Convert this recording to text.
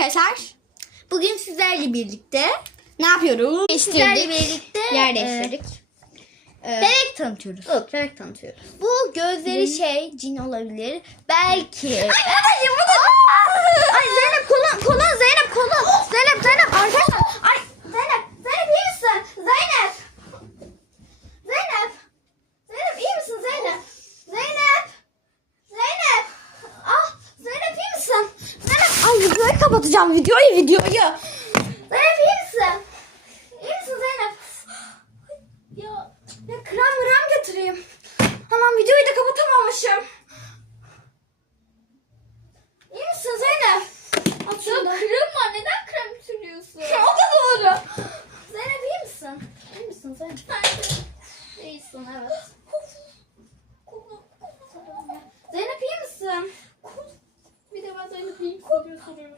arkadaşlar. Bugün sizlerle birlikte Ne yapıyoruz? sizlerle birlikte Yer e, değiştirdik. e, bebek tanıtıyoruz. Evet, bebek tanıtıyoruz. Bu gözleri şey cin olabilir. Belki. Ay da... Ay kapatacağım videoyu videoyu. Zeynep iyi misin? İyi misin Zeynep? Ya, ya krem krem getireyim. Tamam videoyu da kapatamamışım. İyi misin Zeynep? At ya krem var neden krem sürüyorsun? o da doğru. Zeynep iyi misin? İyi misin Zeynep? İyisin evet. Oluyor soruyorum.